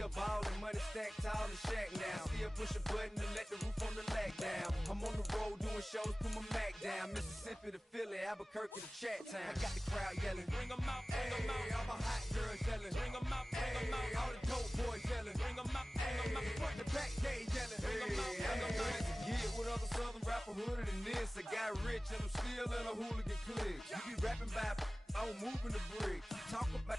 still ballin', money stacked tall and shack now. Still push a button and let the roof on the lag down. I'm on the road doing shows, put my Mac down. Mississippi to Philly, Albuquerque to Chat Town. I got the crowd yelling, bring 'em out, bring 'em out. All my hot girls yelling, bring 'em out, bring 'em out. All the dope boys yelling, bring 'em out, bring 'em out. Front the back gate yelling, bring 'em out, bring 'em out. To get with other southern rapper hooded than this. I got rich and I'm still in a hooligan clique. You be rapping by, I'm moving the bricks. You talk about,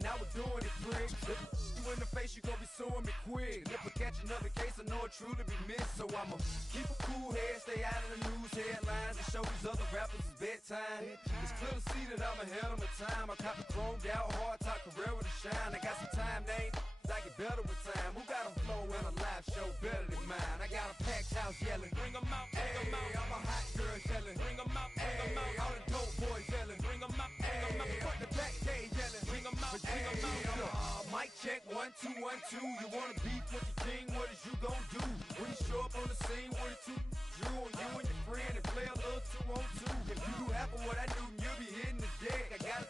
now we're doing it, pricks. You in the face, you gon' be suing me quick. And if I catch another case, I know it truly be missed. So I'ma keep a cool head, stay out of the news headlines, and show these other rappers it's bedtime. It's clear to see that I'm ahead of my time. I caught the chromed out, hard top career with a shine. I got some time, they ain't I get better with time. Who got a flow and a live show better than mine? I got a packed house yelling, bring 'em out, bring 'em out. All my hot girls yelling, bring 'em out, bring 'em out. All the dope boys yelling, bring 'em out, bring 'em out. Front the back gate yelling, bring 'em out, bring 'em out. Mic check, 1 2 1 2. You wanna beef with the king? What is you gon' do? When you show up on the scene with a two Drew on you and your friend and play a little 2-on-2. If you do half of what I do, you'll be hitting the deck. I gotta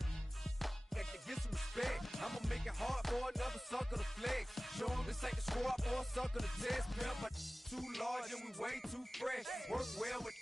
get some respect. I'ma make it hard for another sucker to flex. Show 'em this ain't the squad or a sucker to test. Pimp, but too large and we way too fresh. Work well with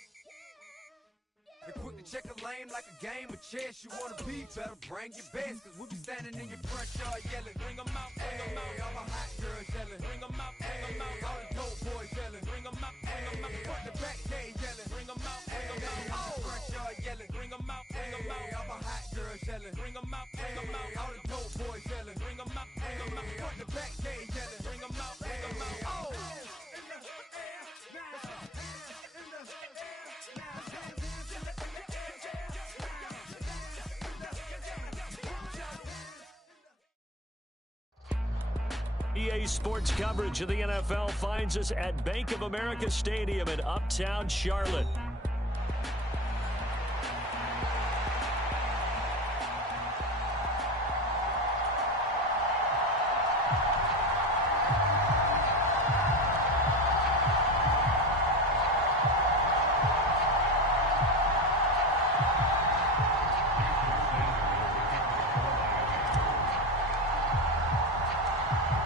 and quick to check a lane like a game of chess. You wanna be better, bring your best. Cause we'll be standing in your front yard yelling, bring 'em out, bring 'em out. All my hot girls yelling, bring 'em out, bring 'em out. All the dope boys yelling, bring 'em out, bring 'em out. Front the back gate yelling, bring 'em out, bring 'em out. All front yard yelling, bring 'em out, bring 'em out. All my hot girls yelling, bring 'em out, bring 'em out. All the dope boys yelling, bring 'em out, bring 'em out. Front the back gate yelling, bring 'em out, bring 'em out. Oh. EA Sports coverage of the NFL finds us at Bank of America Stadium in Uptown Charlotte.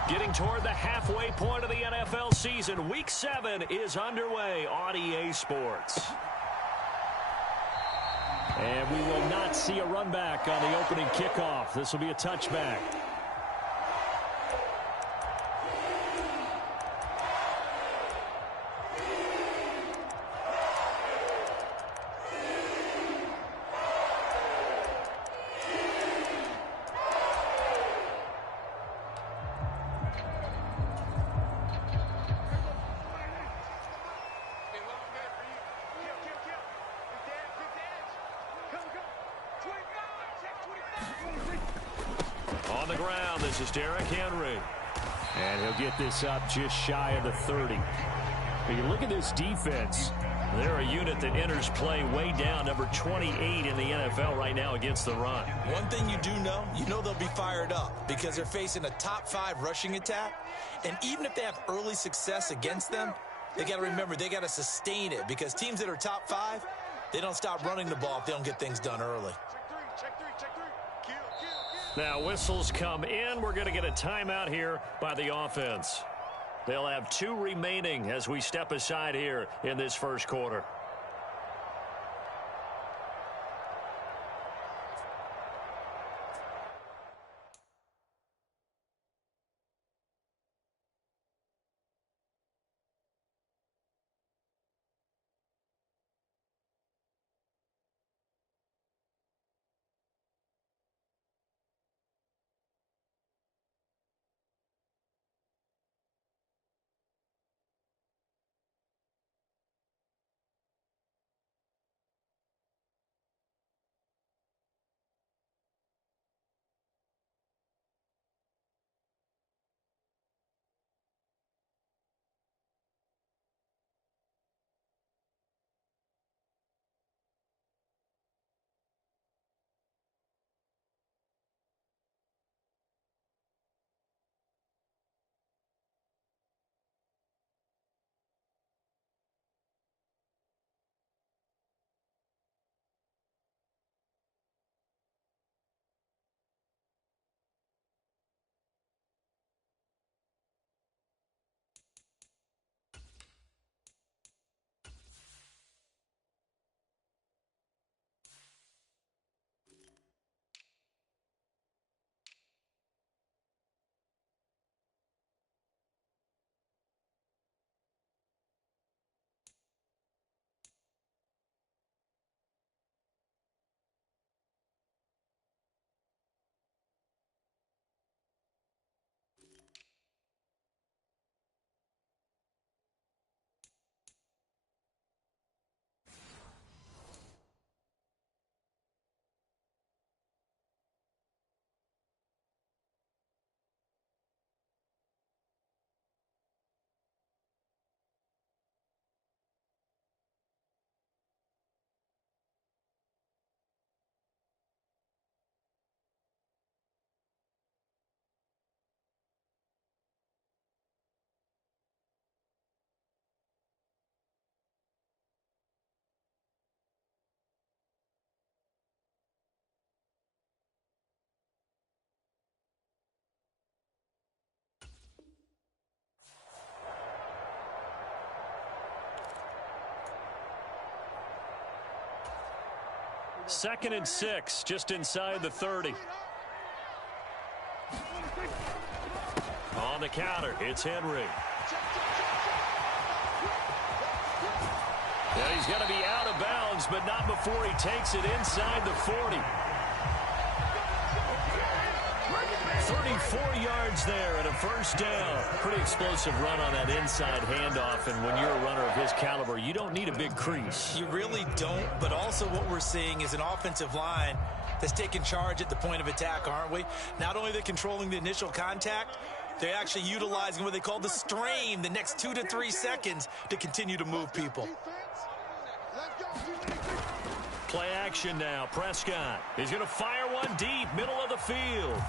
Getting toward the halfway point of the NFL season, Week 7 is underway on EA Sports. And we will not see a run back on the opening kickoff. This will be a touchback. On the ground, this is Derrick Henry. And he'll get this up just shy of the 30. When you look at this defense, they're a unit that enters play way down, number 28 in the NFL right now against the run. One thing you do know, they'll be fired up because they're facing a top 5 rushing attack. And even if they have early success against them, they got to remember they got to sustain it because teams that are top 5, they don't stop running the ball if they don't get things done early. Now whistles come in. We're going to get a timeout here by the offense. They'll have 2 remaining as we step aside here in this first quarter. 2nd and 6, just inside the 30. On the counter, it's Henry. Yeah, he's going to be out of bounds, but not before he takes it inside the 40. 34 yards there and a first down. Pretty explosive run on that inside handoff, and when you're a runner of his caliber, you don't need a big crease. You really don't, but also what we're seeing is an offensive line that's taking charge at the point of attack, aren't we? Not only are they controlling the initial contact, they're actually utilizing what they call the strain, the next 2 to 3 seconds, to continue to move people. Play action now. Prescott. He's going to fire one deep, middle of the field.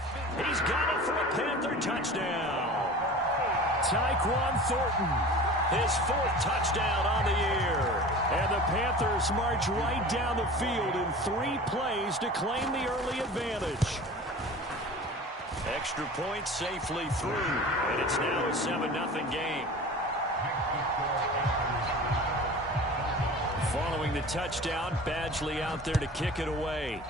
He's got it for a Panther touchdown. Tyquan Thornton, his 4th touchdown on the year. And the Panthers march right down the field in 3 plays to claim the early advantage. Extra point safely through, and it's now a 7-0 game. Following the touchdown, Badgley out there to kick it away.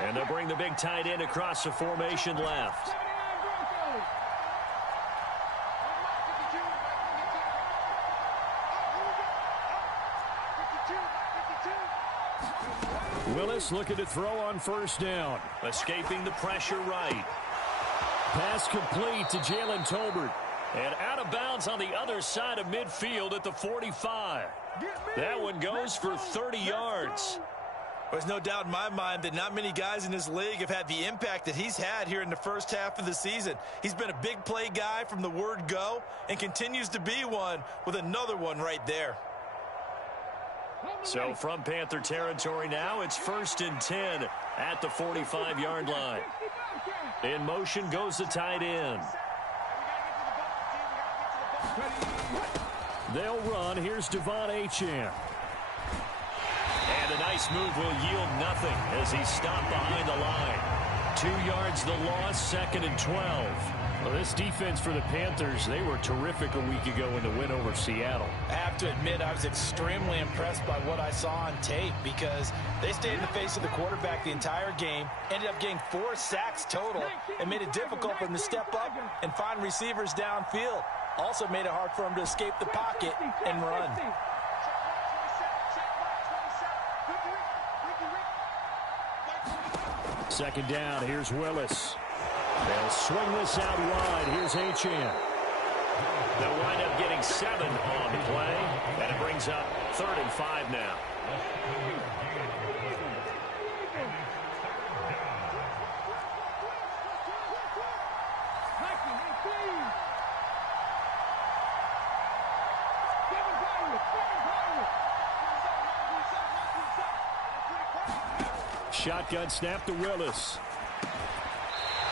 And they'll bring the big tight end across the formation left. Willis looking to throw on first down. Escaping the pressure right. Pass complete to Jalen Tolbert. And out of bounds on the other side of midfield at the 45. That one goes for 30 yards. There's no doubt in my mind that not many guys in this league have had the impact that he's had here in the first half of the season. He's been a big play guy from the word go and continues to be one with another one right there. So from Panther territory now, it's 1st and 10 at the 45-yard line. In motion goes the tight end. They'll run. Here's Devon Achane. And a nice move will yield nothing as he's stopped behind the line. 2 yards the loss, 2nd and 12. Well, this defense for the Panthers, they were terrific a week ago in the win over Seattle. I have to admit, I was extremely impressed by what I saw on tape because they stayed in the face of the quarterback the entire game, ended up getting 4 sacks total, and made it difficult for them to step up and find receivers downfield. Also made it hard for them to escape the pocket and run. Second down, here's Willis. They'll swing this out wide. Here's Achane. They'll wind up getting 7 on the play, and it brings up 3rd and 5 now. Shotgun snap to Willis.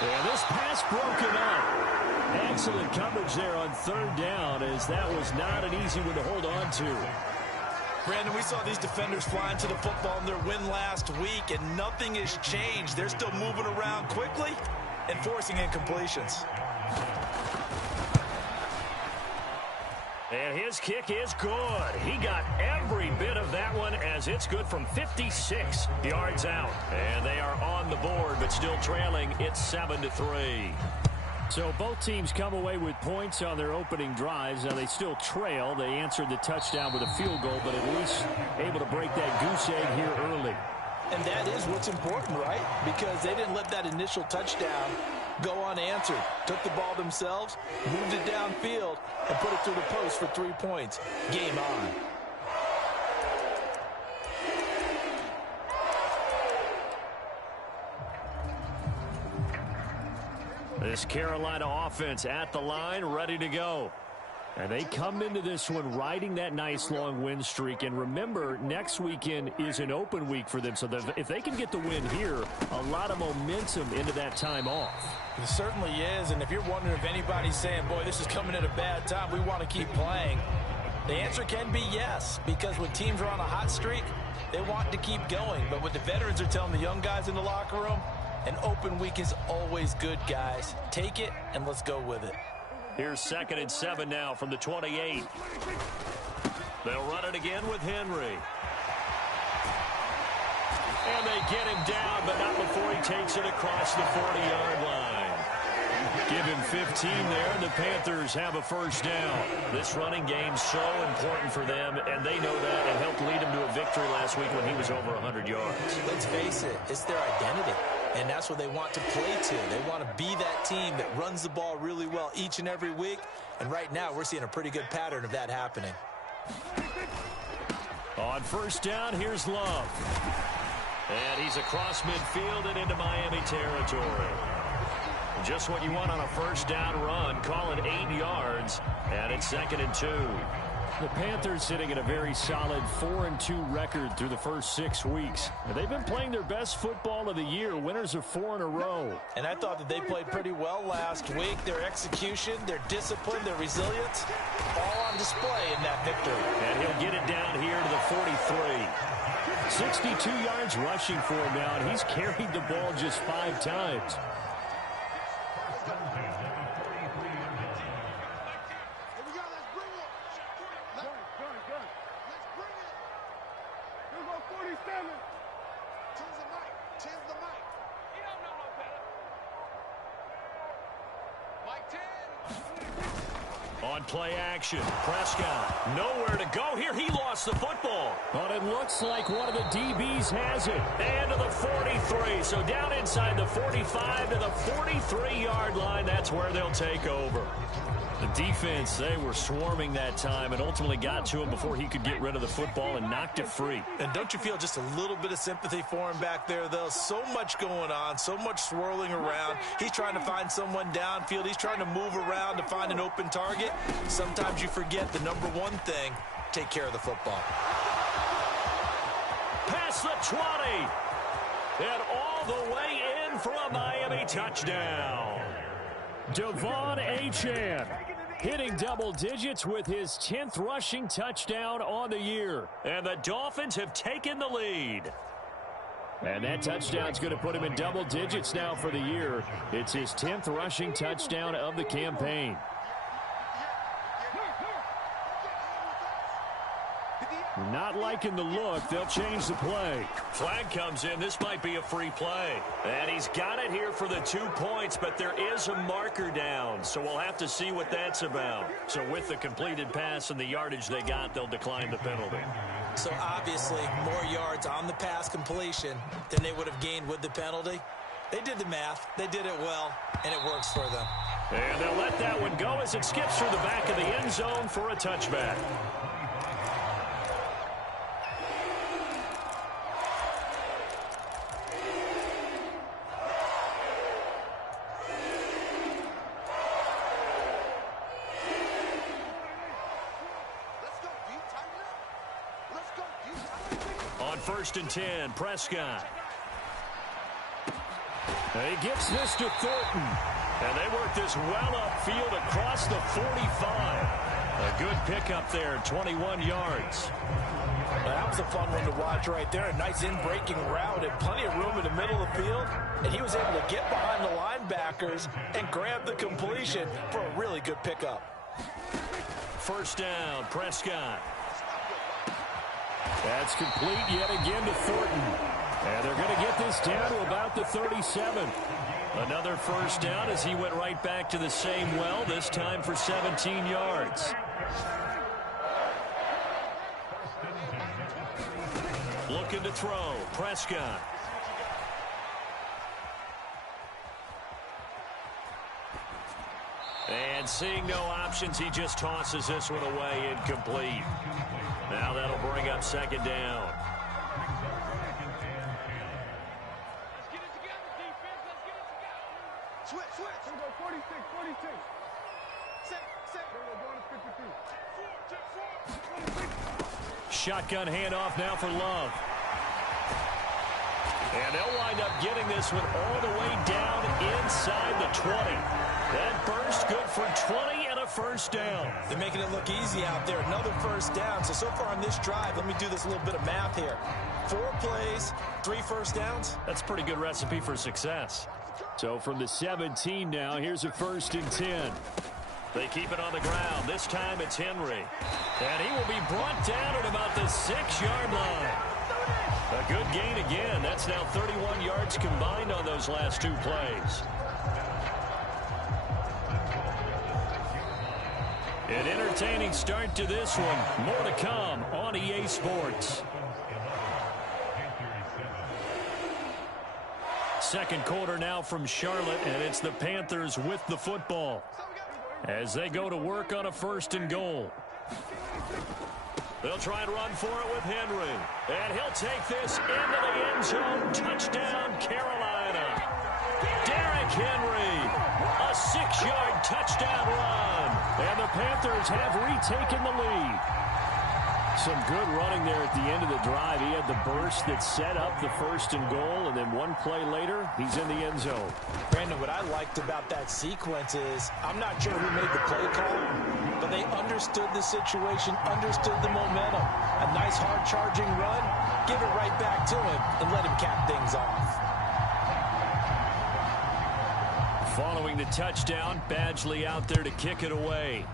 And this pass broken up. Excellent coverage there on 3rd down, as that was not an easy one to hold on to. Brandon, we saw these defenders flying to the football in their win last week, and nothing has changed. They're still moving around quickly and forcing incompletions. And his kick is good. He got every bit of that one, as it's good from 56 yards out. And they are on the board, but still trailing. It's 7-3. So both teams come away with points on their opening drives. Now they still trail. They answered the touchdown with a field goal, but at least able to break that goose egg here early. And that is what's important, right? Because they didn't let that initial touchdown go unanswered. Took the ball themselves, moved it downfield, and put it through the post for 3 points. Game on. This Carolina offense at the line, ready to go. And they come into this one riding that nice long win streak. And remember, next weekend is an open week for them. So if they can get the win here, a lot of momentum into that time off. It certainly is. And if you're wondering if anybody's saying, boy, this is coming at a bad time, we want to keep playing, the answer can be yes. Because when teams are on a hot streak, they want to keep going. But what the veterans are telling the young guys in the locker room, an open week is always good, guys. Take it and let's go with it. Here's 2nd and 7 now from the 28. They'll run it again with Henry. And they get him down, but not before he takes it across the 40-yard line. Give him 15 there, and the Panthers have a first down. This running game's so important for them, and they know that. It helped lead him to a victory last week when he was over 100 yards. Let's face it, it's their identity. And that's what they want to play to. They want to be that team that runs the ball really well each and every week. And right now, we're seeing a pretty good pattern of that happening. On first down, here's Love. And he's across midfield and into Miami territory. Just what you want on a first down run. Call it 8 yards. And it's 2nd and 2. The Panthers sitting at a very solid 4-2 record through the first 6 weeks. They've been playing their best football of the year, winners of 4 in a row. And I thought that they played pretty well last week. Their execution, their discipline, their resilience, all on display in that victory. And he'll get it down here to the 43. 62 yards rushing for him now, and he's carried the ball just 5 times. On play action, Prescott nowhere to go here. He lost the football. But it looks like one of the DBs has it. And to the 43. So down inside the 45 to the 43-yard line. That's where they'll take over. The defense, they were swarming that time and ultimately got to him before he could get rid of the football and knocked it free. And don't you feel just a little bit of sympathy for him back there, though? So much going on, so much swirling around. He's trying to find someone downfield. He's trying to move around to find an open target. Sometimes you forget the number one thing, take care of the football. Past the 20. And all the way in for a Miami touchdown. Devon Achane hitting double digits with his 10th rushing touchdown on the year. And the Dolphins have taken the lead. And that touchdown's going to put him in double digits now for the year. It's his 10th rushing touchdown of the campaign. Not liking the look. They'll change the play. Flag comes in. This might be a free play. And he's got it here for the 2 points, but there is a marker down, so we'll have to see what that's about. So with the completed pass and the yardage they got, they'll decline the penalty. So obviously more yards on the pass completion than they would have gained with the penalty. They did the math. They did it well, and it works for them. And they'll let that one go as it skips through the back of the end zone for a touchback. On 1st and 10, Prescott. He gets this to Thornton. And they work this well upfield across the 45. A good pickup there, 21 yards. That was a fun one to watch right there. A nice in-breaking route and plenty of room in the middle of the field. And he was able to get behind the linebackers and grab the completion for a really good pickup. First down, Prescott. That's complete yet again to Thornton. And they're going to get this down to about the 37. Another first down as he went right back to the same well, this time for 17 yards. Looking to throw, Prescott. And seeing no options, he just tosses this one away incomplete. Now that'll bring up 2nd down. Let's get it together, defense. Let's get it together. Switch. 46, 46. Set. Shotgun handoff now for Love. And they'll wind up getting this one all the way down inside the 20. That burst good for 20 and a first down. They're making it look easy out there. Another first down. So far on this drive, let me do this little bit of math here. 4 plays, 3 first downs. That's a pretty good recipe for success. So from the 17 now, here's a 1st and 10. They keep it on the ground. This time it's Henry. And he will be brought down at about the 6-yard line. A good gain again. That's now 31 yards combined on those last 2 plays. An entertaining start to this one. More to come on EA Sports. Second quarter now from Charlotte, and it's the Panthers with the football as they go to work on a 1st and goal. They'll try and run for it with Henry. And he'll take this into the end zone. Touchdown, Carolina. Derrick Henry, a 6-yard touchdown run. And the Panthers have retaken the lead. Some good running there at the end of the drive. He had the burst that set up the 1st and goal, and then 1 play later, he's in the end zone. Brandon, what I liked about that sequence is I'm not sure who made the play call, but they understood the situation, understood the momentum. A nice hard-charging run, give it right back to him, and let him cap things off. Following the touchdown, Badgley out there to kick it away.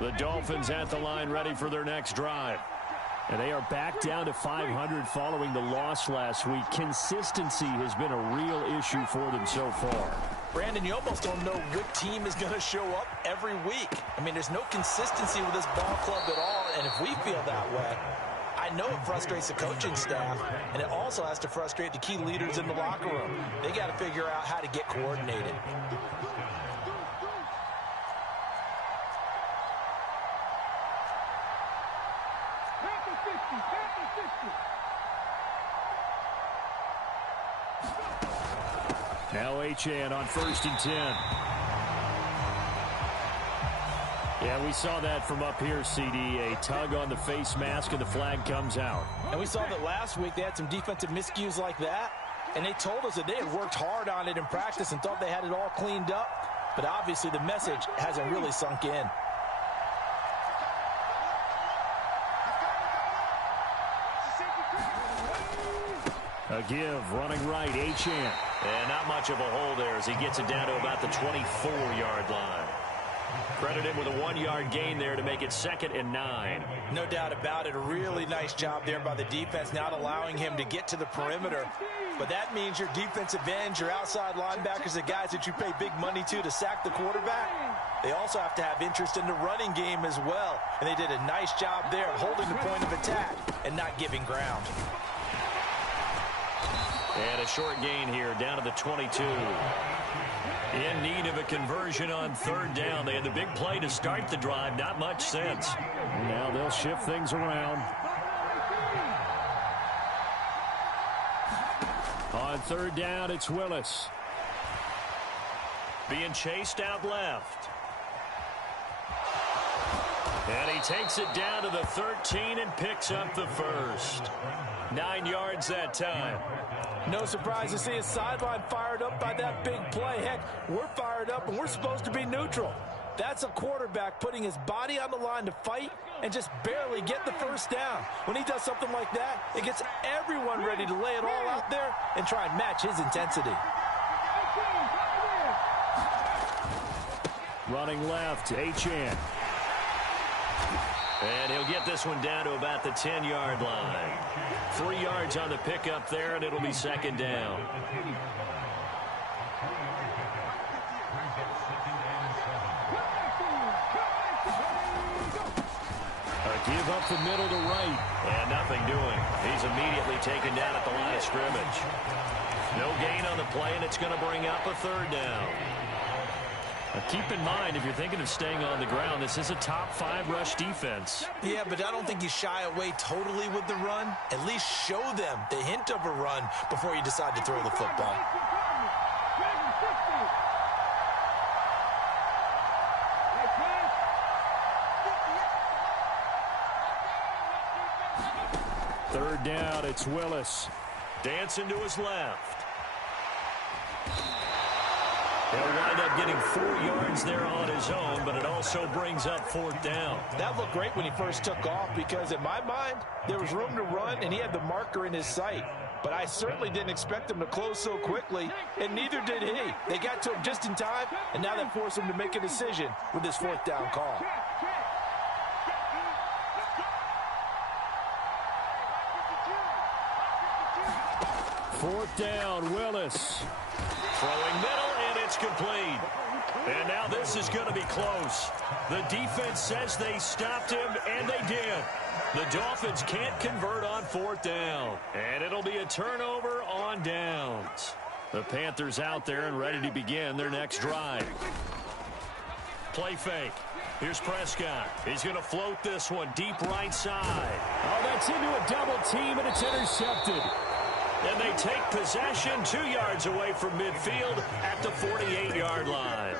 The Dolphins at the line ready for their next drive. And they are back down to 500 following the loss last week. Consistency has been a real issue for them so far. Brandon, you almost don't know what team is going to show up every week. I mean, there's no consistency with this ball club at all, and if we feel that way, I know it frustrates the coaching staff, and it also has to frustrate the key leaders in the locker room. They got to figure out how to get coordinated. Now Achane on 1st and 10. Yeah, we saw that from up here, CD. A tug on the face mask and the flag comes out. And we saw that last week they had some defensive miscues like that. And they told us that they had worked hard on it in practice and thought they had it all cleaned up. But obviously the message hasn't really sunk in. A give, running right, Achane. And not much of a hole there as he gets it down to about the 24-yard line. Credit him with a 1-yard gain there to make it 2nd and 9. No doubt about it. A really nice job there by the defense, not allowing him to get to the perimeter. But that means your defensive ends, your outside linebackers, the guys that you pay big money to sack the quarterback, they also have to have interest in the running game as well. And they did a nice job there of holding the point of attack and not giving ground. And a short gain here down to the 22. In need of a conversion on 3rd down. They had the big play to start the drive. Not much sense. Now they'll shift things around. On 3rd down, it's Willis. Being chased out left. And he takes it down to the 13 and picks up the 1st. 9 yards that time. No surprise to see his sideline fired up by that big play. Heck, we're fired up and we're supposed to be neutral. That's a quarterback putting his body on the line to fight and just barely get the 1st down. When he does something like that, it gets everyone ready to lay it all out there and try and match his intensity. Running left, Achane. And he'll get this one down to about the 10-yard line. 3 yards on the pickup there, and it'll be 2nd down. A give drive up the middle to right. And nothing doing. He's immediately taken down at the line of scrimmage. No gain on the play, and it's going to bring up a third down. Now keep in mind, if you're thinking of staying on the ground, this is a top-5 rush defense. Yeah, but I don't think you shy away totally with the run. At least show them the hint of a run before you decide to throw the football. Third down, it's Willis. Dancing to his left. He'll wind up getting 4 yards there on his own, but it also brings up 4th down. That looked great when he first took off because, in my mind, there was room to run, and he had the marker in his sight. But I certainly didn't expect him to close so quickly, and neither did he. They got to him just in time, and now that forced him to make a decision with his 4th down call. Fourth down, Willis. Throwing middle, and it's complete. And now this is going to be close. The defense says they stopped him, and they did. The Dolphins can't convert on 4th down. And it'll be a turnover on downs. The Panthers out there and ready to begin their next drive. Play fake. Here's Prescott. He's going to float this one deep right side. Oh, that's into a double team, and it's intercepted. And they take possession 2 yards away from midfield at the 48-yard line.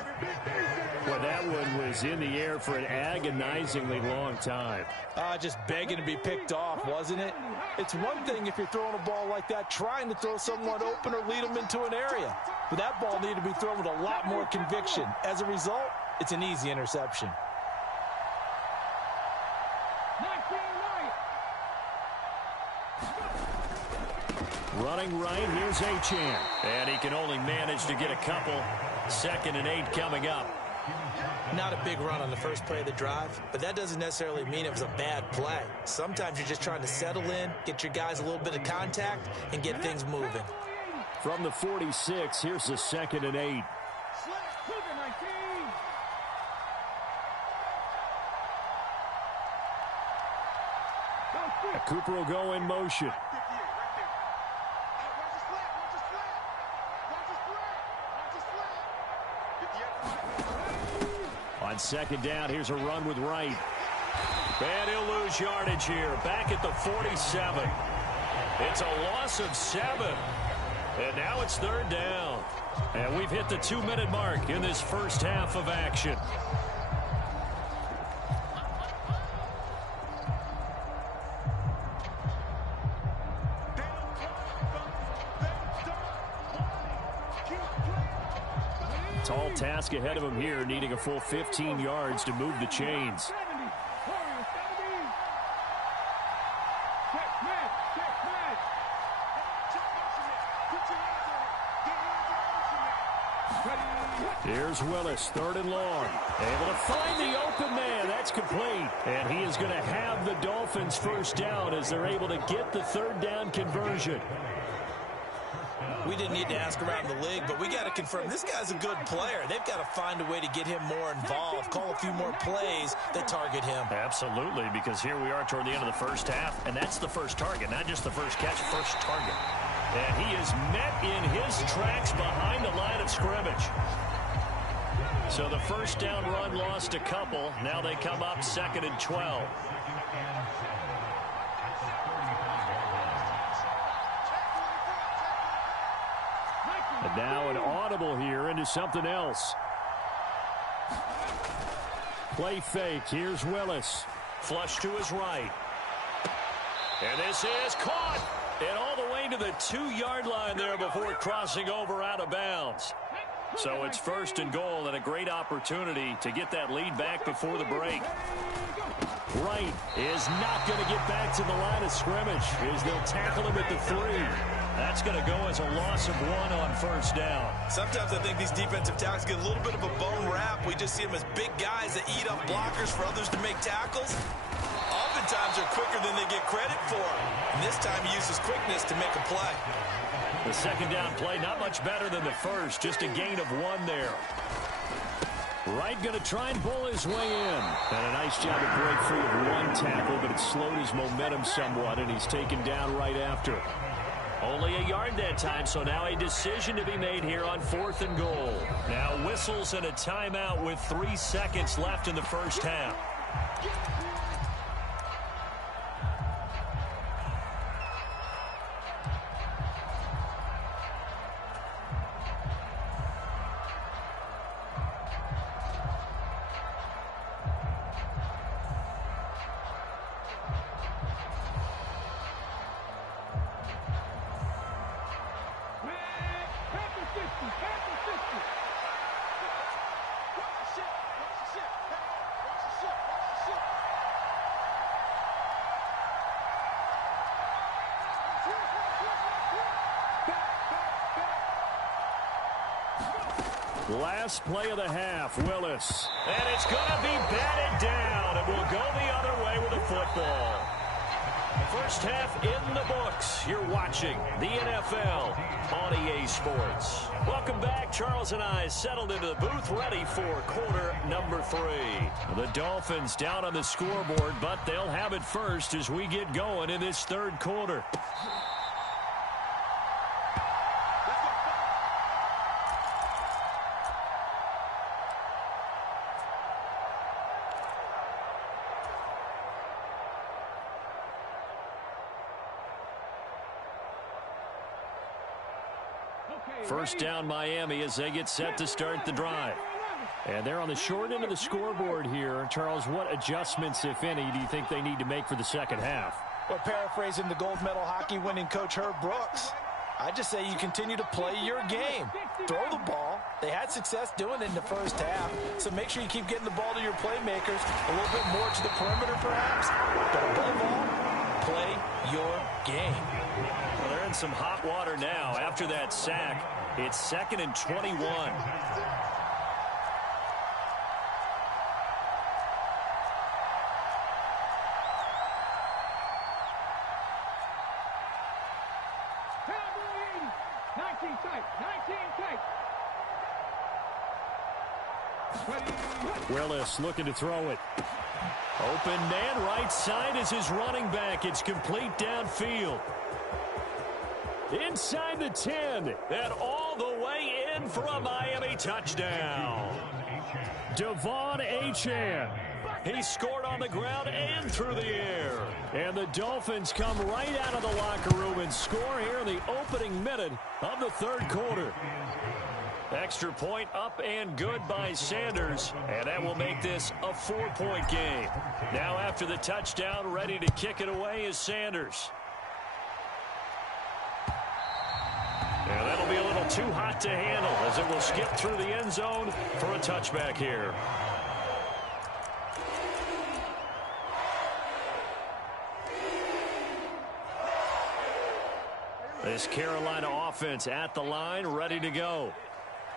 Well, that one was in the air for an agonizingly long time. Just begging to be picked off, wasn't it? It's one thing if you're throwing a ball like that, trying to throw someone open or lead them into an area. But that ball needed to be thrown with a lot more conviction. As a result, it's an easy interception. Running right, here's Achane. And he can only manage to get a couple. 2nd and 8 coming up. Not a big run on the first play of the drive, but that doesn't necessarily mean it was a bad play. Sometimes you're just trying to settle in, get your guys a little bit of contact, and get things moving. From the 46, here's the 2nd and 8. Cooper will go in motion. On 2nd down, here's a run with Wright. And he'll lose yardage here. Back at the 47. It's a loss of 7. And now it's 3rd down. And we've hit the 2-minute mark in this first half of action. Tall task ahead of him here, needing a full 15 yards to move the chains. Here's Willis, 3rd and long. Able to find the open man. That's complete. And he is going to have the Dolphins' 1st down as they're able to get the 3rd down conversion. We didn't need to ask around the league, but we got to confirm this guy's a good player. They've got to find a way to get him more involved, call a few more plays that target him. Absolutely, because here we are toward the end of the first half, and that's the first target, not just the first catch, first target. And he is met in his tracks behind the line of scrimmage. So the 1st down run lost a couple. Now they come up 2nd and 12. And now an audible here into something else. Play fake. Here's Willis. Flush to his right. And this is caught. And all the way to the 2-yard line there before crossing over out of bounds. So it's 1st and goal and a great opportunity to get that lead back before the break. Wright is not going to get back to the line of scrimmage as they'll tackle him at the 3. That's going to go as a loss of 1 on 1st down. Sometimes I think these defensive tackles get a little bit of a bum rap. We just see them as big guys that eat up blockers for others to make tackles. Oftentimes they're quicker than they get credit for. And this time he uses quickness to make a play. The 2nd down play not much better than the first. Just a gain of 1 there. Wright going to try and bull his way in. And a nice job to break free of one tackle, but it slowed his momentum somewhat, and he's taken down right after. Only a yard that time, so now a decision to be made here on 4th and goal. Now whistles and a timeout with 3 seconds left in the first half. Last play of the half, Willis. And it's going to be batted down, and we'll go the other way with the football. First half in the books. You're watching the NFL on EA Sports. Welcome back. Charles and I settled into the booth, ready for quarter number 3. The Dolphins down on the scoreboard, but they'll have it first as we get going in this third quarter. First down Miami as they get set to start the drive. And they're on the short end of the scoreboard here. Charles, what adjustments, if any, do you think they need to make for the second half? Well, paraphrasing the gold medal hockey winning coach Herb Brooks, I just say you continue to play your game. Throw the ball. They had success doing it in the first half, so make sure you keep getting the ball to your playmakers, a little bit more to the perimeter perhaps, but above all, play your game. Well, they're in some hot water now. After that sack, it's 2nd and 21. Willis looking to throw it. Open man right side is his running back. It's complete downfield. Inside the 10 and all the way in for a Miami touchdown. Devon Achane. He scored on the ground and through the air. And the Dolphins come right out of the locker room and score here in the opening minute of the third quarter. Extra point up and good by Sanders, and that will make this a 4-point game. Now after the touchdown, ready to kick it away is Sanders. And that'll be a little too hot to handle as it will skip through the end zone for a touchback here. This Carolina offense at the line, ready to go.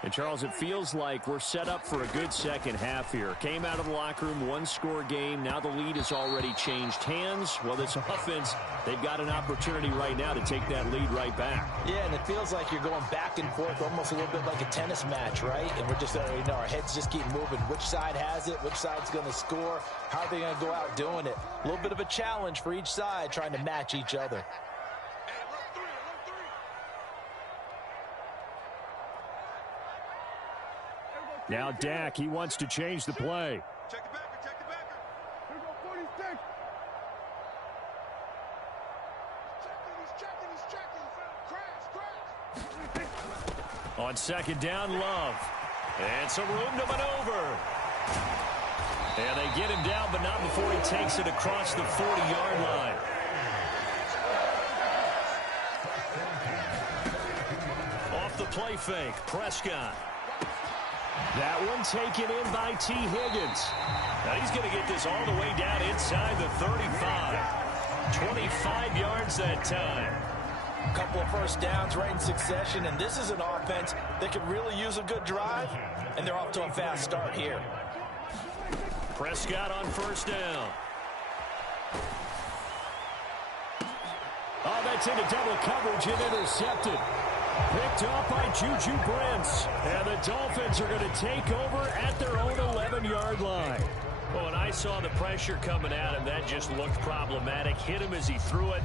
And, Charles, it feels like we're set up for a good second half here. Came out of the locker room, one-score game. Now the lead has already changed hands. Well, this offense, they've got an opportunity right now to take that lead right back. Yeah, and it feels like you're going back and forth, almost a little bit like a tennis match, right? And we're just, our heads just keep moving. Which side has it? Which side's going to score? How are they going to go out doing it? A little bit of a challenge for each side, trying to match each other. Now Dak, he wants to change the play. Check the backer, check the backer. Here go 46. He's checking. Crash. On second down, Love. And some room to maneuver. And they get him down, but not before he takes it across the 40-yard line. Off the play fake, Prescott. That one taken in by T. Higgins. Now he's going to get this all the way down inside the 35. 25 yards that time. A couple of first downs right in succession, and this is an offense that could really use a good drive, and they're off to a fast start here. Prescott on first down. Oh, that's into double coverage and intercepted. Picked off by Juju Brents. And the Dolphins are going to take over at their own 11-yard line. Well, when I saw the pressure coming at him, that just looked problematic. Hit him as he threw it,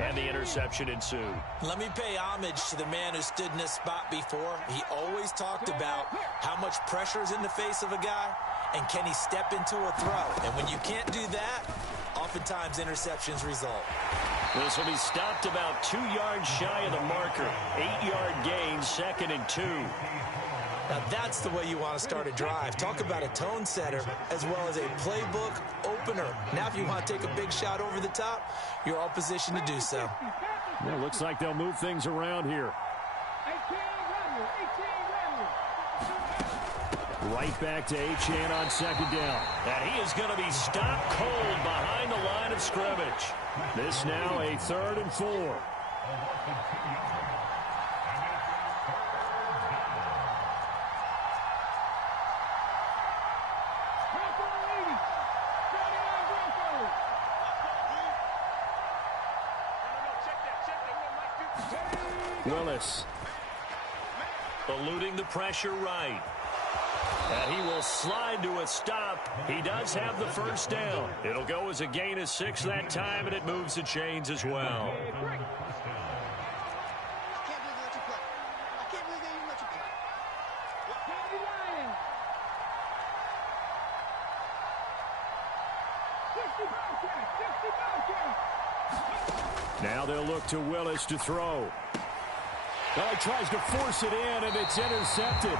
and the interception ensued. Let me pay homage to the man who stood in this spot before. He always talked about how much pressure is in the face of a guy, and can he step into a throw. And when you can't do that, oftentimes interceptions result. This will be stopped about 2 yards shy of the marker. 8-yard gain, 2nd and 2. Now that's the way you want to start a drive. Talk about a tone setter as well as a playbook opener. Now if you want to take a big shot over the top, you're all positioned to do so. Well, looks like they'll move things around here. Right back to Achane on 2nd down. And he is going to be stopped cold behind the line of scrimmage. This now a 3rd and 4. Willis. Eluding the pressure right. And he will slide to a stop. He does have the first down. It'll go as a gain of 6 that time, and it moves the chains as well. Now they'll look to Willis to throw. Well, he tries to force it in, and it's intercepted.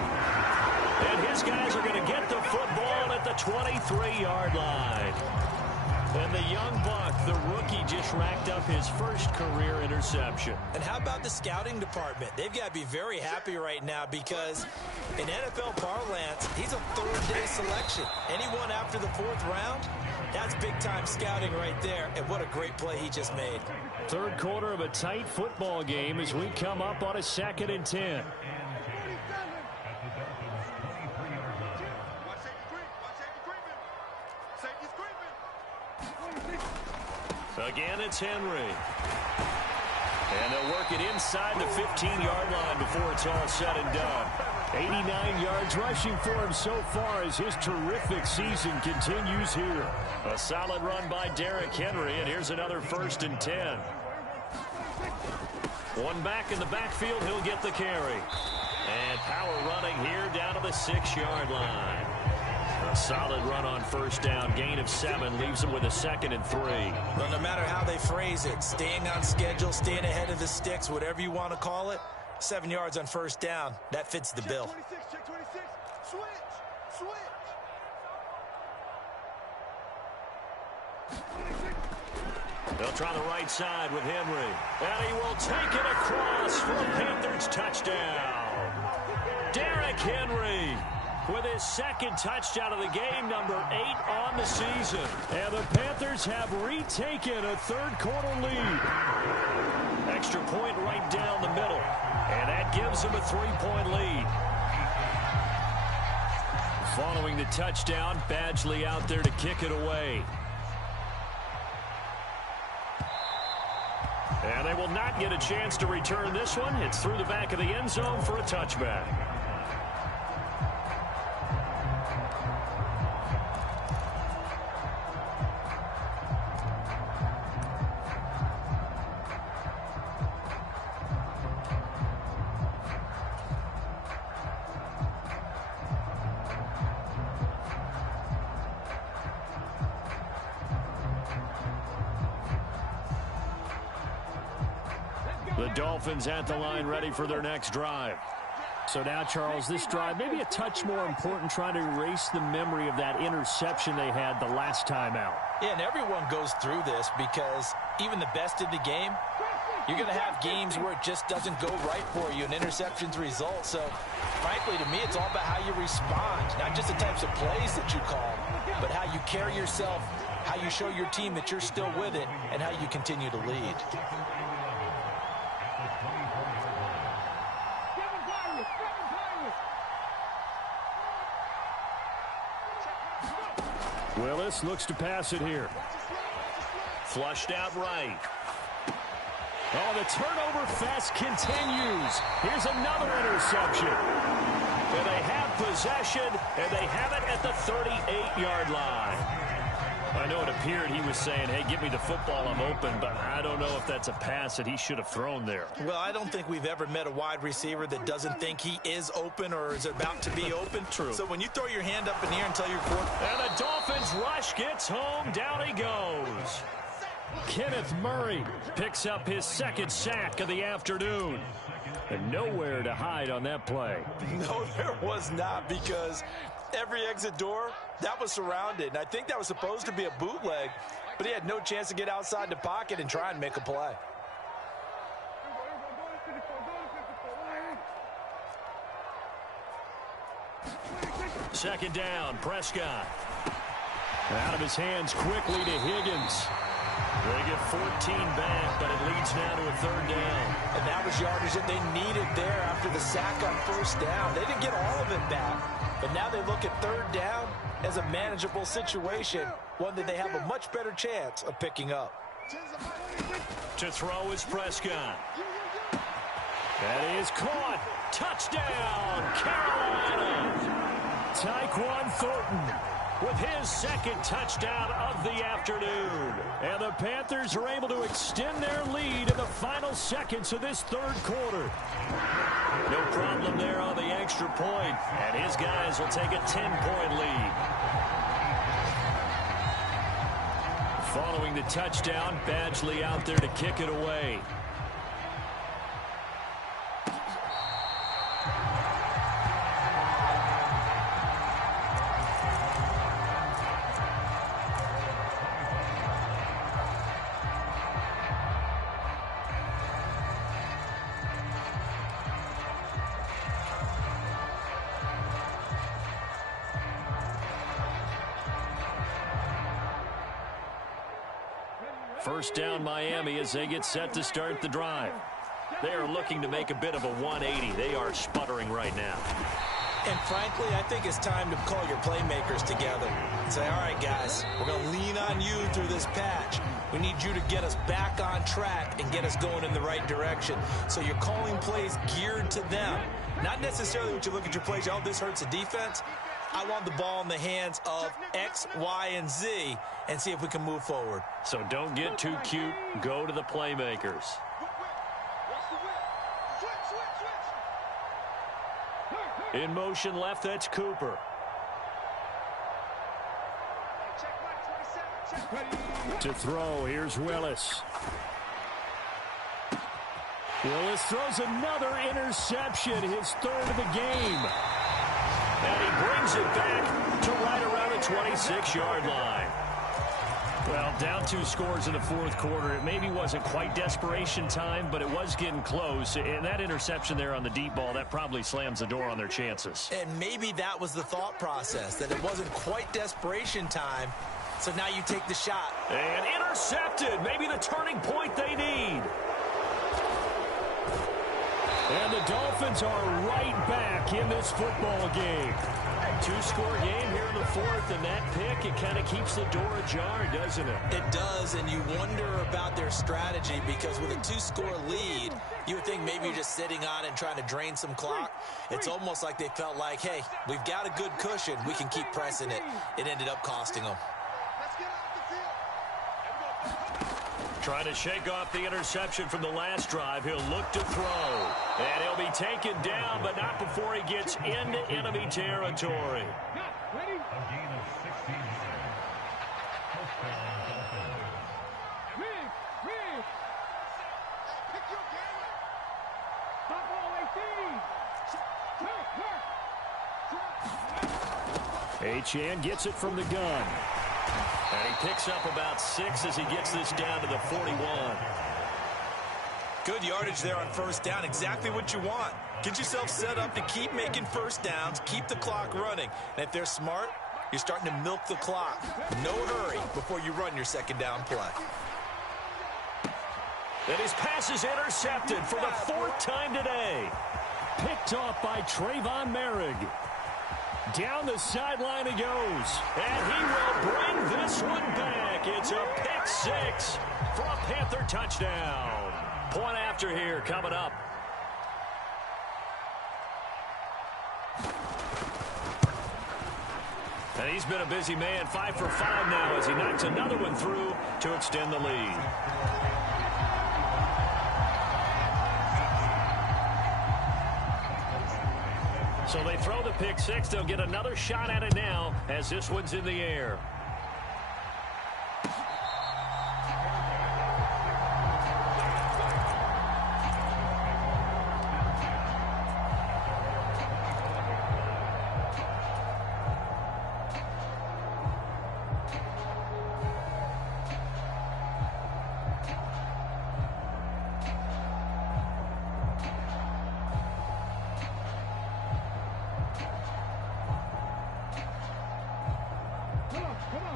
And his guys are going to get the football at the 23-yard line. And the young buck, the rookie, just racked up his first career interception. And how about the scouting department? They've got to be very happy right now because in NFL parlance, he's a third-day selection. Anyone after the 4th round, that's big-time scouting right there. And what a great play he just made. 3rd quarter of a tight football game as we come up on a 2nd and 10. Again, it's Henry. And they'll work it inside the 15-yard line before it's all said and done. 89 yards rushing for him so far as his terrific season continues here. A solid run by Derrick Henry, and here's another 1st and 10. One back in the backfield, he'll get the carry. And power running here down to the 6-yard line. A solid run on 1st down, gain of 7, leaves them with a 2nd and 3. Well, no matter how they phrase it, staying on schedule, staying ahead of the sticks, whatever you want to call it, 7 yards on 1st down, that fits the bill. Check 26, switch. They'll try the right side with Henry. And he will take it across for a Panthers touchdown. Derrick Henry with his 2nd touchdown of the game, number 8 on the season. And the Panthers have retaken a 3rd quarter lead. Extra point right down the middle. And that gives them a 3-point lead. Following the touchdown, Badgley out there to kick it away. And they will not get a chance to return this one. It's through the back of the end zone for a touchback. The Dolphins at the line ready for their next drive. So now, Charles, this drive maybe a touch more important, trying to erase the memory of that interception they had the last time out. Yeah, and everyone goes through this because even the best in the game, you're going to have games where it just doesn't go right for you, and interceptions result. So, frankly, to me, it's all about how you respond, not just the types of plays that you call, but how you carry yourself, how you show your team that you're still with it, and how you continue to lead. Willis looks to pass it here. Flushed out right. Oh, the turnover fest continues. Here's another interception. And they have possession, and they have it at the 38-yard line. I know it appeared he was saying, hey, give me the football, I'm open, but I don't know if that's a pass that he should have thrown there. Well, I don't think we've ever met a wide receiver that doesn't think he is open or is about to be open. True. So when you throw your hand up in the air and tell your quarterback. And the Dolphins rush gets home, down he goes. Kenneth Murray picks up his second sack of the afternoon. And nowhere to hide on that play. No, there was not, because every exit door, that was surrounded. And I think that was supposed to be a bootleg, but he had no chance to get outside the pocket and try and make a play. Second down, Prescott. Out of his hands quickly to Higgins. They get 14 back, but it leads now to a third down. And that was yardage that they needed there after the sack on first down. They didn't get all of it back, but now they look at third down as a manageable situation, one that they have a much better chance of picking up. To throw is Prescott. That is caught. Touchdown, Carolina. Tyquan Thornton with his second touchdown of the afternoon. And the Panthers are able to extend their lead in the final seconds of this third quarter. No problem there on the extra point, and his guys will take a 10-point lead. Following the touchdown, Badgley out there to kick it away. First down Miami as they get set to start the drive. They are looking to make a bit of a 180. They are sputtering right now. And frankly, I think it's time to call your playmakers together and say, all right, guys, we're going to lean on you through this patch. We need you to get us back on track and get us going in the right direction. So you're calling plays geared to them. Not necessarily when you look at your plays, oh, this hurts the defense. I want the ball in the hands of X, Y, and Z and see if we can move forward. So don't get too cute. Go to the playmakers. In motion left, that's Cooper. To throw, here's Willis. Willis throws another interception, his third of the game. And he brings it back to right around the 26-yard line. Well, down 2 scores in the fourth quarter. It maybe wasn't quite desperation time, but it was getting close. And that interception there on the deep ball, that probably slams the door on their chances. And maybe that was the thought process, that it wasn't quite desperation time. So now you take the shot. And intercepted. Maybe the turning point they need. And the Dolphins are right back in this football game. 2-score game here in the fourth, and that pick, it kind of keeps the door ajar, doesn't it? It does, and you wonder about their strategy, because with a 2-score lead, you would think maybe you're just sitting on it and trying to drain some clock. It's almost like they felt like, hey, we've got a good cushion. We can keep pressing it. It ended up costing them. Trying to shake off the interception from the last drive. He'll look to throw. And he'll be taken down, but not before he gets into enemy territory. Achane gets it from the gun. And he picks up about 6 as he gets this down to the 41. Good yardage there on first down. Exactly what you want. Get yourself set up to keep making first downs, keep the clock running. And if they're smart, you're starting to milk the clock. No hurry before you run your second down play. And his pass is intercepted for the 4th time today. Picked off by Trayvon Merrick. Down the sideline he goes. And he will bring this one back. It's a pick 6 for a Panther touchdown. Point after here coming up. And he's been a busy man, 5 for 5 now as he knocks another one through to extend the lead. So they throw the pick six. They'll get another shot at it now as this one's in the air.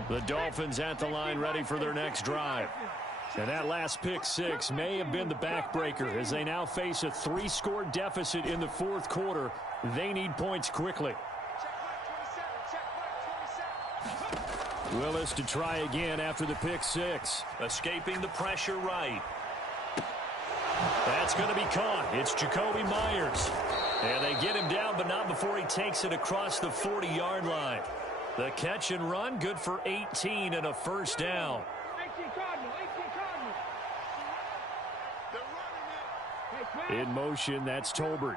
The Dolphins at the line ready for their next drive. And that last pick six may have been the backbreaker as they now face a 3-score deficit in the fourth quarter. They need points quickly. Willis to try again after the pick six. Escaping the pressure right. That's going to be caught. It's Jacoby Myers. And they get him down, but not before he takes it across the 40-yard line. The catch and run, good for 18 and a first down. In motion, that's Tolbert.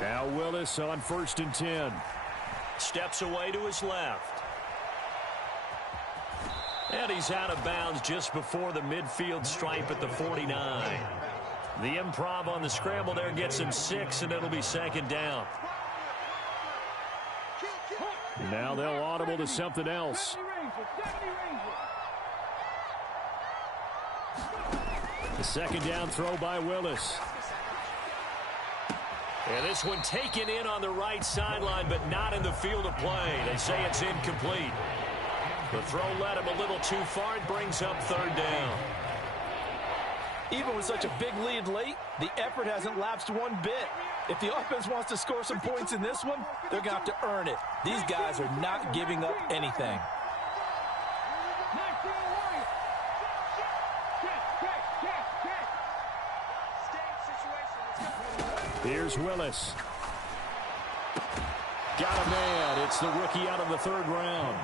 Now Willis on 1st and 10. Steps away to his left. And he's out of bounds just before the midfield stripe at the 49. The improv on the scramble there gets him 6, and it'll be 2nd down. Now they'll audible to something else. The 2nd down throw by Willis. And this one taken in on the right sideline, but not in the field of play. They say it's incomplete. The throw led him a little too far. It brings up 3rd down. Even with such a big lead late, the effort hasn't lapsed one bit. If the offense wants to score some points in this one, they're going to have to earn it. These guys are not giving up anything. Here's Willis. Got a man. It's the rookie out of the 3rd round.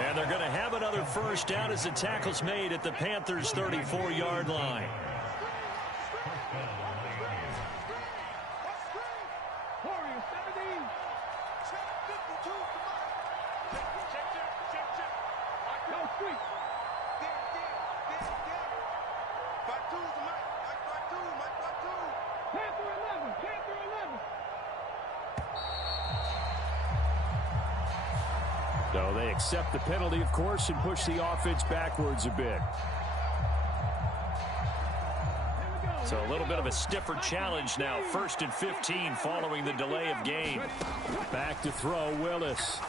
And they're going to have another first down as the tackle's made at the Panthers' 34-yard line. So they accept the penalty, of course, and push the offense backwards a bit. So a little bit of a stiffer challenge now. 1st and 15 following the delay of game. Back to throw, Willis.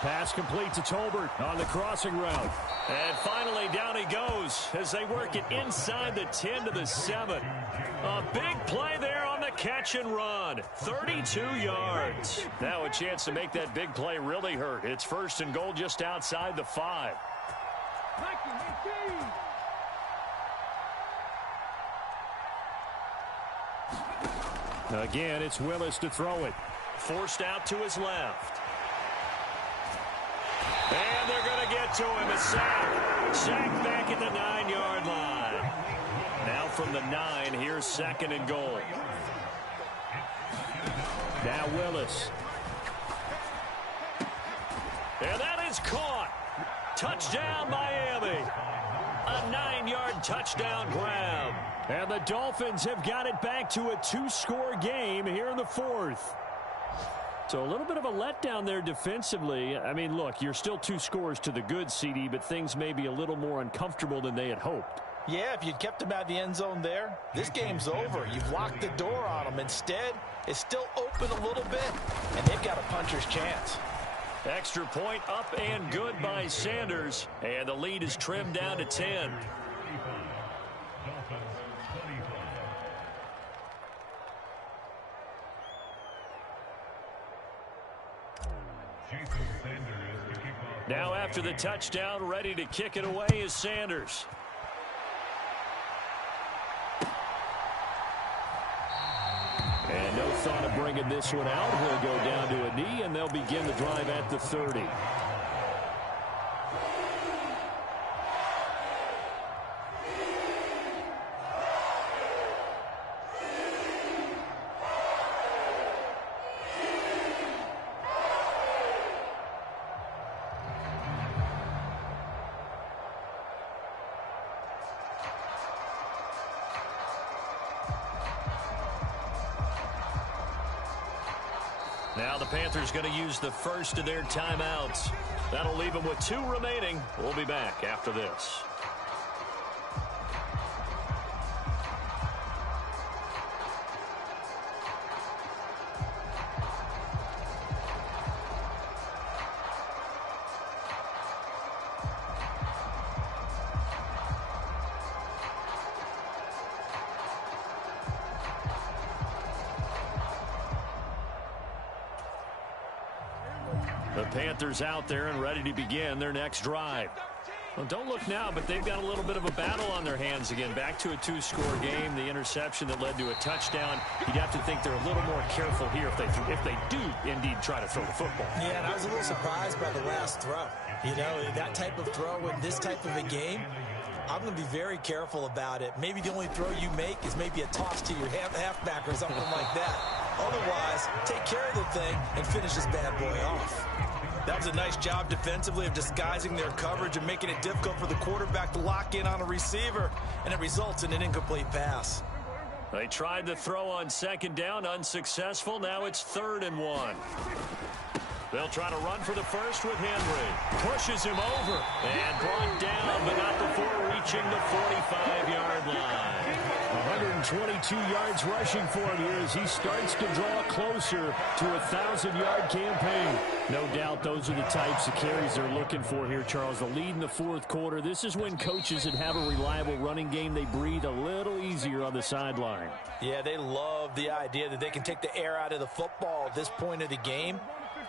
Pass complete to Tolbert on the crossing route. And finally down he goes as they work it inside the 10 to the 7. A big play there on the catch and run. 32 yards. Now a chance to make that big play really hurt. It's 1st and goal just outside the 5. Again, it's Willis to throw it. Forced out to his left. And they're going to get to him. A sack. Sack back at the 9-yard line. Now from the 9, here's 2nd and goal. Now Willis. And that is caught. Touchdown, Miami. A 9-yard touchdown grab. And the Dolphins have got it back to a 2-score game here in the 4th. So a little bit of a letdown there defensively. I mean, look, you're still 2 scores to the good, CD, but things may be a little more uncomfortable than they had hoped. Yeah, if you'd kept them out of the end zone there, this game's over. You've locked the door on them. Instead, it's still open a little bit, and they've got a puncher's chance. Extra point up and good by Sanders, and the lead is trimmed down to 10. after the touchdown. Ready to kick it away is Sanders. And no thought of bringing this one out. He'll go down to a knee, and they'll begin the drive at the 30. Now the Panthers going to use the first of their timeouts. That'll leave them with 2 remaining. We'll be back after this. The Panthers out there and ready to begin their next drive. Well, don't look now, but they've got a little bit of a battle on their hands again. Back to a 2-score game. The interception that led to a touchdown. You'd have to think they're a little more careful here if they do indeed try to throw the football. Yeah, and I was a little surprised by the last throw. You know, that type of throw in this type of a game, I'm going to be very careful about it. Maybe the only throw you make is maybe a toss to your halfback or something like that. Otherwise, take care of the thing and finish this bad boy off. That was a nice job defensively of disguising their coverage and making it difficult for the quarterback to lock in on a receiver, and it results in an incomplete pass. They tried the throw on second down, unsuccessful. Now it's 3rd and 1. They'll try to run for the first with Henry. Pushes him over and brought down, but not before reaching the 45-yard line. 122 yards rushing for him here as he starts to draw closer to a 1,000-yard campaign. No doubt those are the types of carries they're looking for here, Charles. The lead in the 4th quarter. This is when coaches that have a reliable running game, they breathe a little easier on the sideline. Yeah, they love the idea that they can take the air out of the football at this point of the game.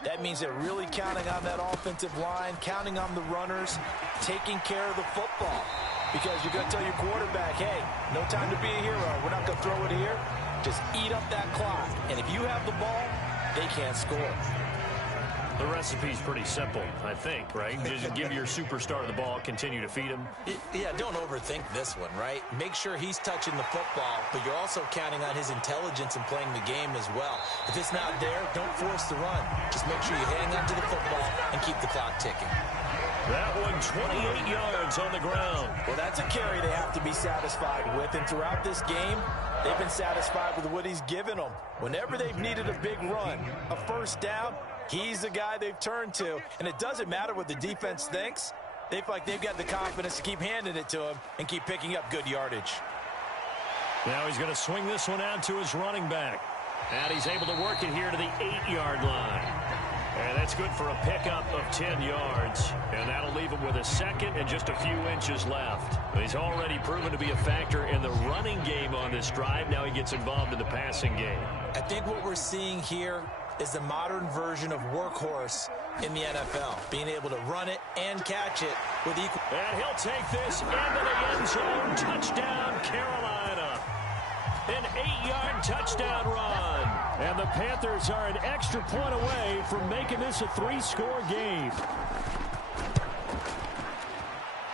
That means they're really counting on that offensive line, counting on the runners, taking care of the football. Because you're going to tell your quarterback, hey, no time to be a hero. We're not going to throw it here. Just eat up that clock. And if you have the ball, they can't score. The recipe's pretty simple, I think, right? Just give your superstar the ball, continue to feed him. Yeah, don't overthink this one, right? Make sure he's touching the football, but you're also counting on his intelligence in playing the game as well. If it's not there, don't force the run. Just make sure you hang on to the football and keep the clock ticking. That one, 28 yards on the ground. Well, that's a carry they have to be satisfied with, and throughout this game, they've been satisfied with what he's given them. Whenever they've needed a big run, a first down, he's the guy they've turned to, and it doesn't matter what the defense thinks. They feel like they've got the confidence to keep handing it to him and keep picking up good yardage. Now he's going to swing this one out to his running back. And he's able to work it here to the 8-yard line. And that's good for a pickup of 10 yards. And that'll leave him with a second and just a few inches left. He's already proven to be a factor in the running game on this drive. Now he gets involved in the passing game. I think what we're seeing here is the modern version of workhorse in the NFL, being able to run it and catch it with equal. And he'll take this into the end zone. Touchdown, Carolina. An 8-yard touchdown run. And the Panthers are an extra point away from making this a 3-score game.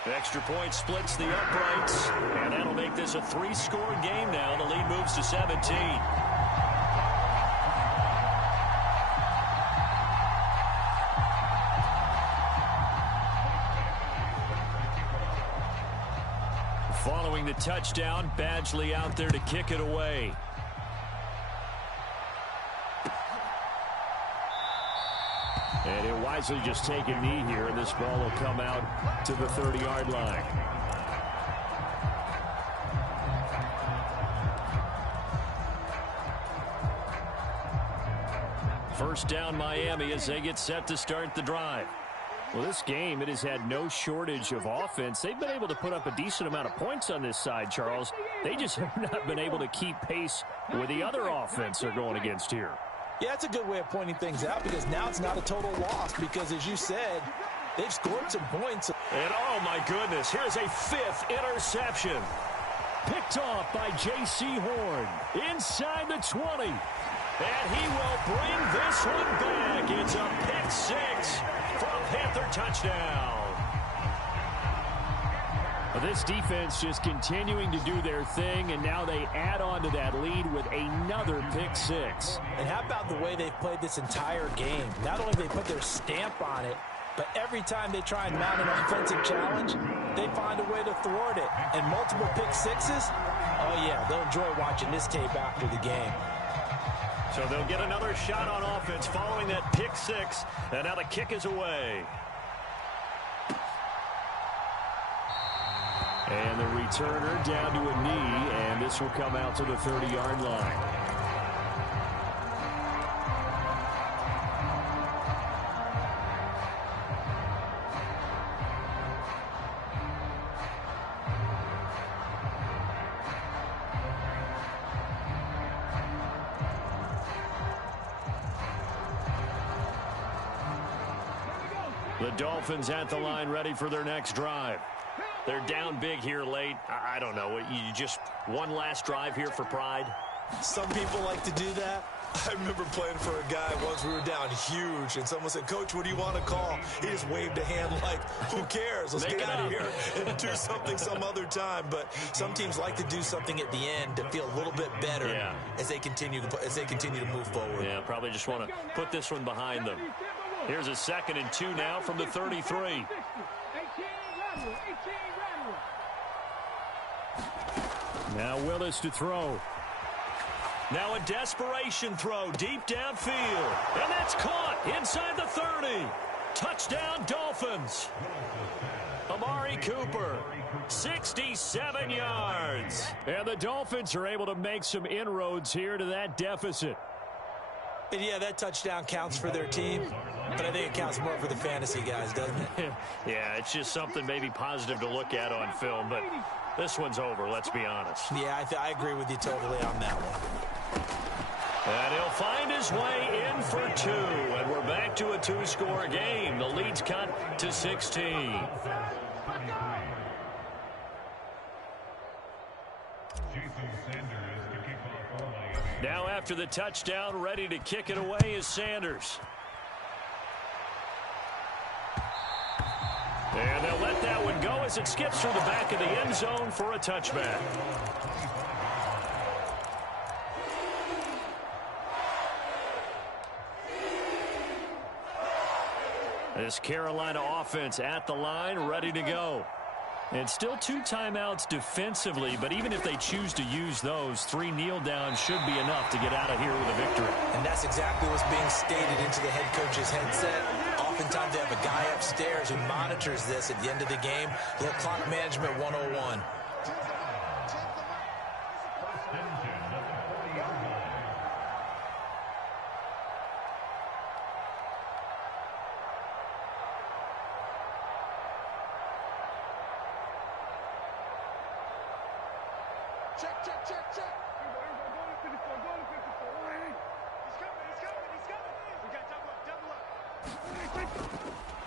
The extra point splits the uprights, and that'll make this a 3-score game now. The lead moves to 17. Following the touchdown, Badgley out there to kick it away. And he'll wisely just take a knee here, and this ball will come out to the 30-yard line. First down, Miami, as they get set to start the drive. Well, this game, it has had no shortage of offense. They've been able to put up a decent amount of points on this side, Charles. They just have not been able to keep pace with the other offense they're going against here. Yeah, that's a good way of pointing things out, because now it's not a total loss, because as you said, they've scored some points. And oh my goodness, here's a 5th interception. Picked off by J.C. Horn inside the 20. And he will bring this one back. It's a pick 6 for a Panther touchdown. Well, this defense just continuing to do their thing, and now they add on to that lead with another pick 6. And how about the way they've played this entire game? Not only have they put their stamp on it, but every time they try and mount an offensive challenge, they find a way to thwart it. And multiple pick 6s, oh yeah, they'll enjoy watching this tape after the game. So they'll get another shot on offense following that pick 6. And now the kick is away. And the returner down to a knee, and this will come out to the 30-yard line. The Dolphins at the line, ready for their next drive. They're down big here late. I don't know. You just one last drive here for pride? Some people like to do that. I remember playing for a guy once. We were down huge, and someone said, "Coach, what do you want to call?" He just waved a hand like, who cares? Let's get out of here and do something some other time. But some teams like to do something at the end to feel a little bit better as they continue to move forward. Yeah, probably just want to put this one behind them. Here's a 2nd and 2 now from the 33. Now Willis to throw. Now a desperation throw deep downfield. And that's caught inside the 30. Touchdown Dolphins. Amari Cooper, 67 yards. And the Dolphins are able to make some inroads here to that deficit. And yeah, that touchdown counts for their team, but I think it counts more for the fantasy guys, doesn't it? Yeah, it's just something maybe positive to look at on film, but this one's over, let's be honest. Yeah, I agree with you totally on that one. And he'll find his way in for 2, and we're back to a 2-score game. The lead's cut to 16. Now after the touchdown, ready to kick it away is Sanders. And they'll let that one go as it skips through the back of the end zone for a touchback. This Carolina offense at the line, ready to go. And still 2 timeouts defensively, but even if they choose to use those, 3 kneel downs should be enough to get out of here with a victory. And that's exactly what's being stated into the head coach's headset. Oftentimes they have a guy upstairs who monitors this at the end of the game. A little clock management 101. Check.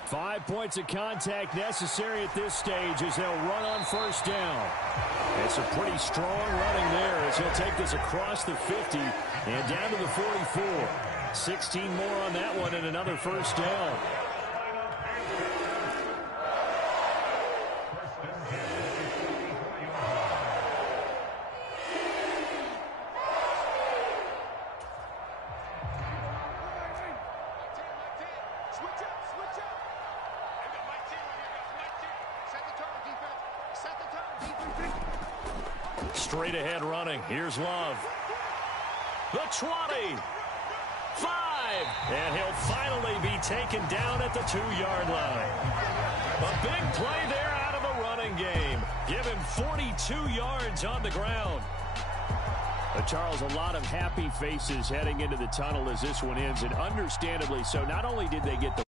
5 points of contact necessary at this stage as they'll run on first down. It's a pretty strong running there as he'll take this across the 50 and down to the 44. 16 more on that one and another first down. Straight ahead running. Here's Love. The 20. 5. And he'll finally be taken down at the 2-yard line. A big play there out of the running game. Give him 42 yards on the ground. Charles, a lot of happy faces heading into the tunnel as this one ends, and understandably so. Not only did they get the